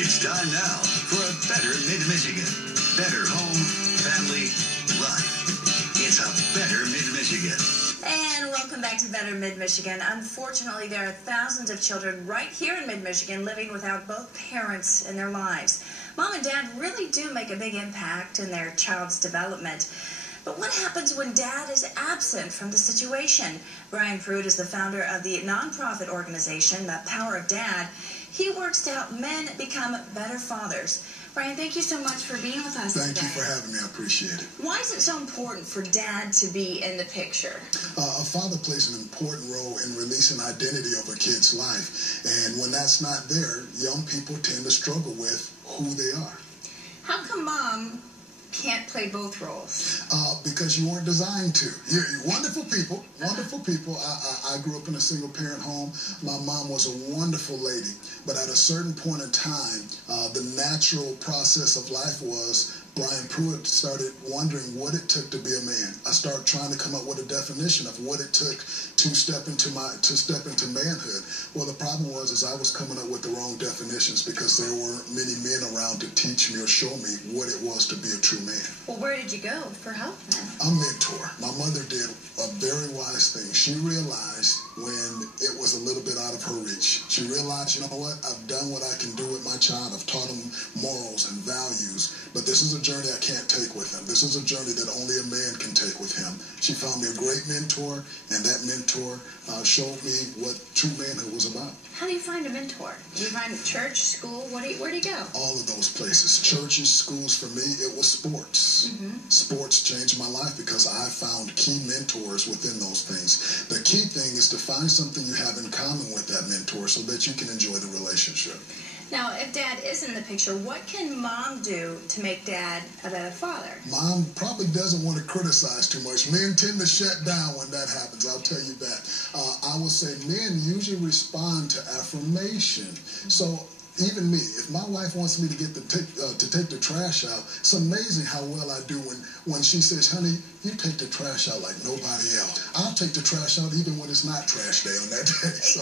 It's time now for a better Mid-Michigan. Better home, family, life. It's a better Mid-Michigan. And welcome back to Better Mid-Michigan. Unfortunately, there are thousands of children right here in Mid-Michigan living without both parents in their lives. Mom and dad really do make a big impact in their child's development. But what happens when dad is absent from the situation? Brian Pruitt is the founder of the nonprofit organization, The Power of Dad. He works to help men become better fathers. Brian, thank you so much for being with us today. Thank you for having me. I appreciate it. Why is it so important for dad to be in the picture? A father plays an important role in releasing identity of a kid's life. And when that's not there, young people tend to struggle with who they are. How come mom can't play both roles? Because you weren't designed to. You're wonderful people, wonderful people. I grew up in a single parent home. My mom was a wonderful lady, but at a certain point in time, the natural process of life was Brian Pruitt started wondering what it took to be a man. I started trying to come up with a definition of what it took to step into manhood. Well, the problem was I was coming up with the wrong definitions because there were many men around to teach me or show me what it was to be a true man. Well, where did you go for help then? A mentor. My mother did a very wise thing. She realized when it was a little bit out of her reach. She realized, you know what, I've done what I can do with my child. I've taught him morals and values, but this is a journey I can't take with him. This is a journey that only a man can take with him. She found me a great mentor, and that mentor showed me what true manhood was about. How do you find a mentor? Do you find church, school? Where do you go? All of those places. Churches, schools. For me, it was sports. Sports changed my life because I found key mentors within those things. The key thing is to find something you have in common with that mentor so that you can enjoy the relationship. Now, if dad is in the picture, what can mom do to make dad a better father? Mom probably doesn't want to criticize too much. Men tend to shut down when that happens, I'll tell you that. I will say men usually respond to affirmation. So even me, if my wife wants me to take the trash out, it's amazing how well I do when she says, honey, you take the trash out like nobody else. I'll take the trash out even when it's not trash day on that day. So.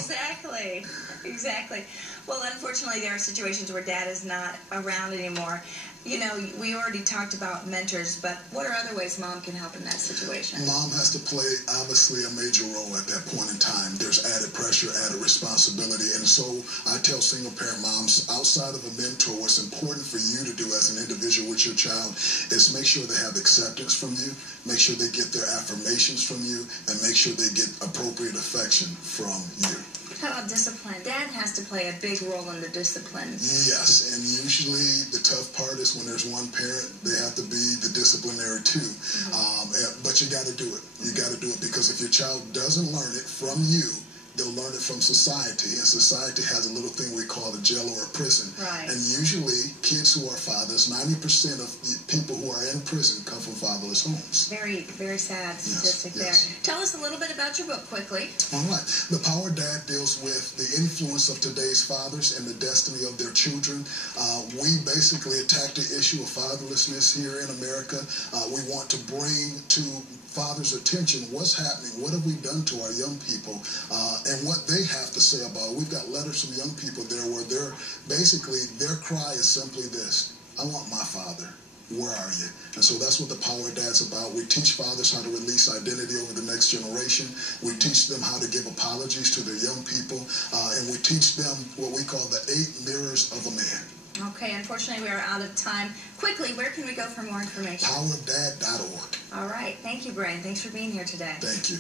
Exactly. Well, unfortunately, there are situations where dad is not around anymore. You know, we already talked about mentors, but what are other ways mom can help in that situation? Mom has to play, obviously, a major role at that point in time. There's added pressure, added responsibility. And so I tell single-parent moms, outside of a mentor, what's important for you to do as an individual with your child is make sure they have acceptance from you, make sure they get their affirmations from you, and make sure they get appropriate affection from you. How about discipline? Dad has to play a big role in the discipline. Yes, and usually the tough part is when there's one parent, they have to be the disciplinary too. But you got to do it. You got to do it because if your child doesn't learn it from you, they'll learn it from society, and society has a little thing we call a jail or a prison. Right. And usually, kids who are fathers, 90% of people who are in prison come from fatherless homes. Very, very sad statistic there. Tell us a little bit about your book quickly. All right. The Power of Dad deals with the influence of today's fathers and the destiny of their children. We basically attack the issue of fatherlessness here in America. We want to bring to fathers' attention what's happening, what have we done to our young people, and what they have to say about it. We've got letters from young people there where their cry is simply this: I want my father. Where are you? And so that's what the Power of Dad's about. We teach fathers how to release identity over the next generation. We teach them how to give apologies to their young people, and we teach them what we call the 8 mirrors of a man. Okay, unfortunately, we are out of time. Quickly, where can we go for more information? PowerofDad.org. All right. Thank you, Brian. Thanks for being here today. Thank you.